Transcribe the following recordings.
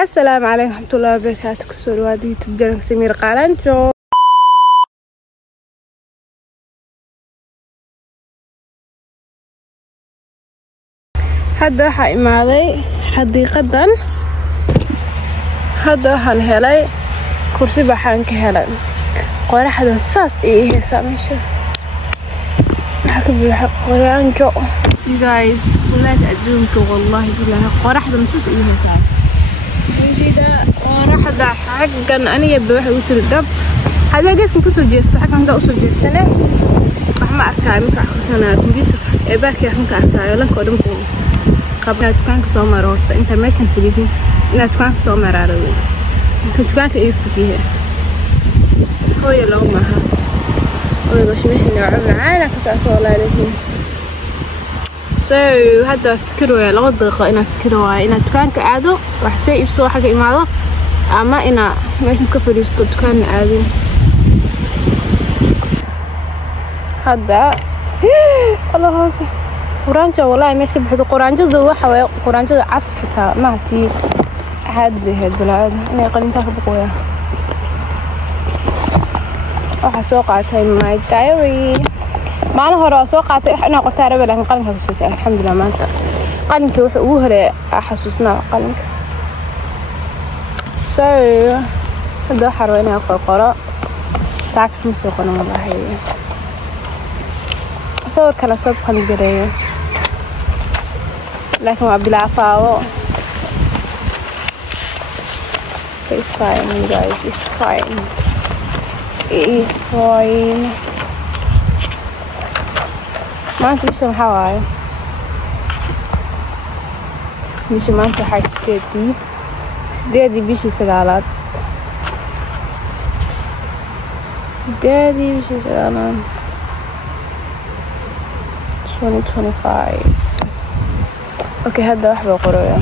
السلام عليكم ورحمة الله وبركاته. كسور وادي تبدأ سمير قالنجو. هذا حق ماذي حديقة هذا هنهلاي كرسي بحان كهلا قارة حدا ساس إيه سامشة حكي بحق قالنجو. You guys ولا تقدمك والله بالله قارة حدا مساس إيه سام جيدا قارة حدا حق أنا يبي واحد وتردب هذا جالس كنت جيست حق عندي أصل جيستنا ما أركاي مك أخسنا كمبيوتر إباك يا خنك أركاي ولا كودم كون قبل تكانك سوما روت أنت ماشين فيدين إن تكانك سوما راروي كنت تكانك إيه فيها هو يلوم معها هو مش نوع معانا كساس ولا لكن هذا فكره لو دقيقة أنا فكره إن تكانك عادو وحسي يبصو حاجة إماده أما إن ماشين سكفر يستو تكان عادي هذا الله أكبر قرانجة والله ماشي بحدو قرانجة ذو حوا قرانجة عص حتى ما تي هذه البلاد أنا قلنا تاخذ بقويا وحسوق عتاي ماي دايري ما أنا هرا سوق عتاي إحنا قتارة بلا قلنا بس الحمد لله ما أنت قلنا وهرا حسوسنا قلنا هذا حروينا قرقرة ساعة مسوقنا والله صور كلا صوب خنجرية لكن ما بالعفاو it's fine you guys it's fine it is fine ما أنت مش محاوي مش ما أنت حاجة سدادي بيشي سلالات سدادي بيشي سلالات 2025 اوكي هذا واحد بقرويه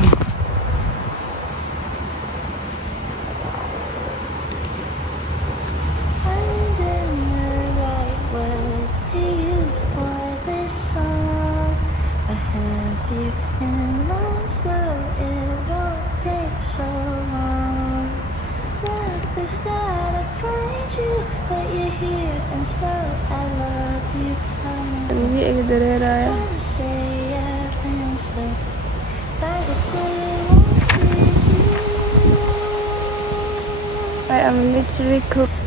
I am literally cooked.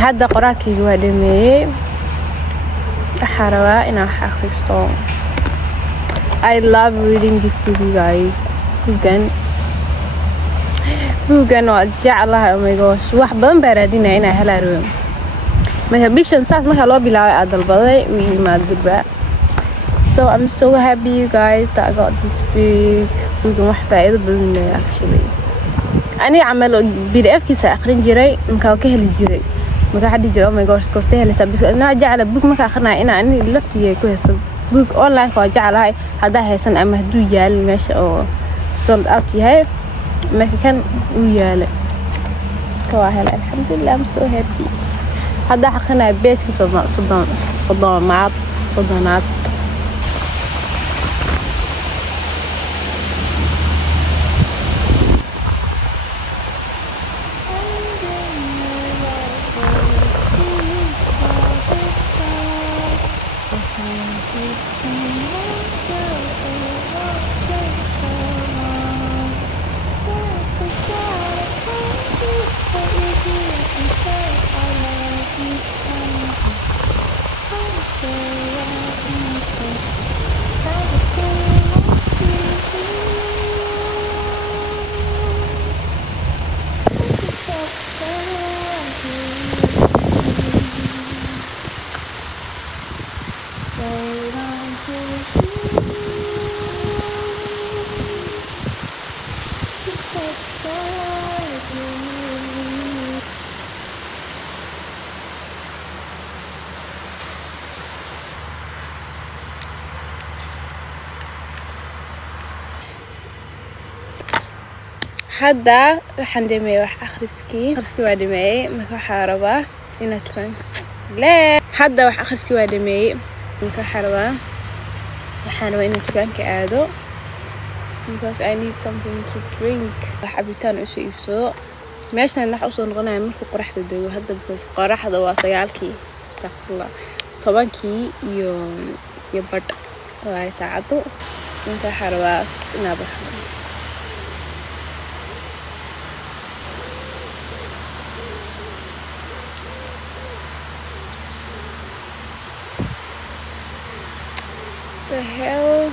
هذا قراكي جوادمي حروا إن حخستو I love reading this book you guys بوجن وجعلها oh my gosh واحد بدن بردينا هنا هلا روم ما بيشن ساعة ما هلا بلا أدل بدي وما دبا so I'm so happy you guys that I got this book بوجن واحد بعيد بدن actually أنا عمل PDF كيسا آخرين جري مكاوكه الجري ما حد يجري oh my gosh كفتها لسه بس أنا جعل بوك ما آخرنا أنا لفتي كويس بوك أونلاين كوجعل هاي هذا هيسن أما هدو يال ماشي أو sold out هاي ما كان وياله كواهلا الحمد لله I'm so happy هذا حقنا بيش صدانات I love you. هذا waxaan dhameeyay wax akhriskii waa dhameeyay marka waxaan rabaa inaad tukan لا هذا wax akhriskii waa dhameeyay marka waxaan rabaa inaad tukanka aado because I need something to drink cabitaan u soo iibsado meeshan wax u soo noqonaya markuu qoraxda dago hadda because qoraxda waa 9kii astaghfirullah 10kii iyo badh waa saacado inta xarwaas ina baxo the hell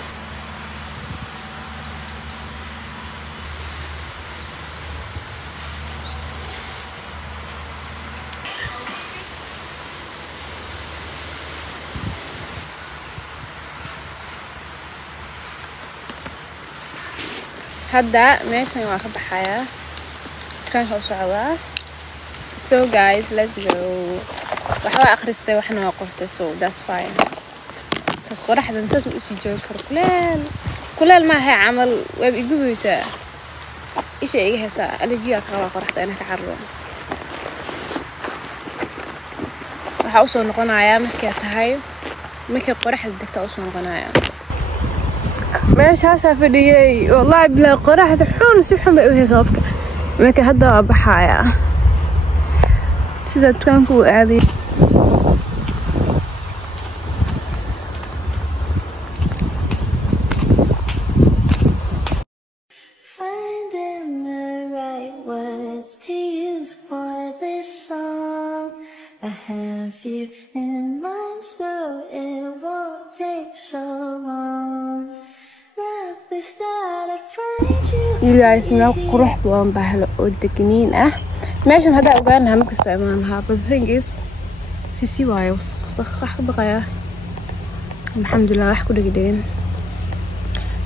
هذا ماشي واخد بحياة كان هو صعبة so guys let's go وحوا أخرستي وحنا وقفت so that's fine بس قرح هذا نسيت وإيش يجوكر كلال ما هي عمل ويجيبوا يسا إيش يجي هسا اللي جيا كلا قرحت أنا كعرون وحوصل نقناعي مسكتها هاي مكي قرح الدكتور وصل نقناعي meeshaas fadhiyay wallahi bilaa qoraxda xun si xun bay u heesafka marka hadda baxaya sida tukanku aaday finding the right words to use for this song I have you in mind so it won't take so long You guys meel qurux badan bahlo oo degniin ah meeshan hada ogaanaha ma kasto imaanaha but the thing is sisi waayo wasakh baqaya alxamdulillah wax ku dhigdeen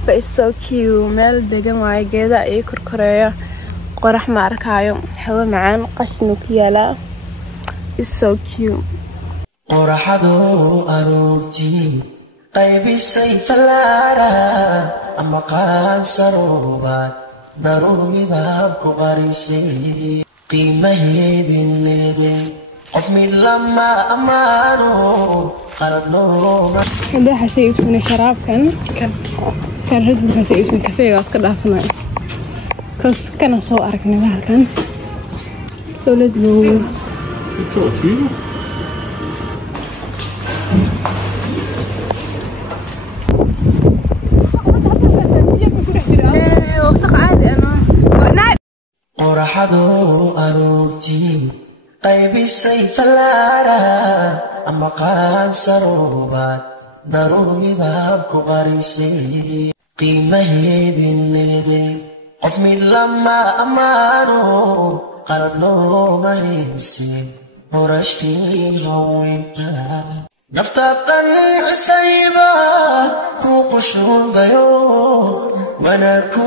but it's so cute meel degan waayo geeda ay korkoreeyo qorax ma arkaayo hawo macaan qashno ku yaala it's so cute qoraxadu aroortii qaybisay fallaara ama qaab saroobad daruur midab ku qarisay qiimaheedin leeday qof mid lama amaano qalad looma hada xashay ibsan sharaabkan kan rid xashay ibsan kafeega iska dhaafnaa kas kana soo aragnay halkan so let's go qoraxadu aroortii qaybisay fallaara ama qaab saroobad daruur midab ku qarisay qiimaheedin leeday qof mid lama amaano qalad looma haysin horashtii haweenka naftaatan isayba ku qushuldayo wana ku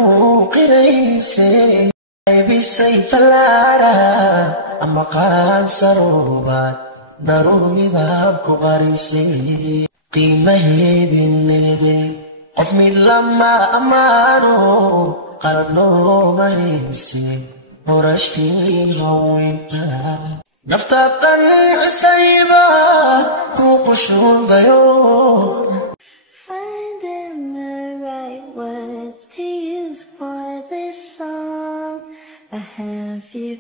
qiraysay qaybisay fallaara ama qaab saroobad daruur midab ku qarisay qiimaheedin leeday qof mid lama amaano qalad looma haysin horashtii haweenka naftaatan isayba ku qushuldayo finding the right words to use for this song I have you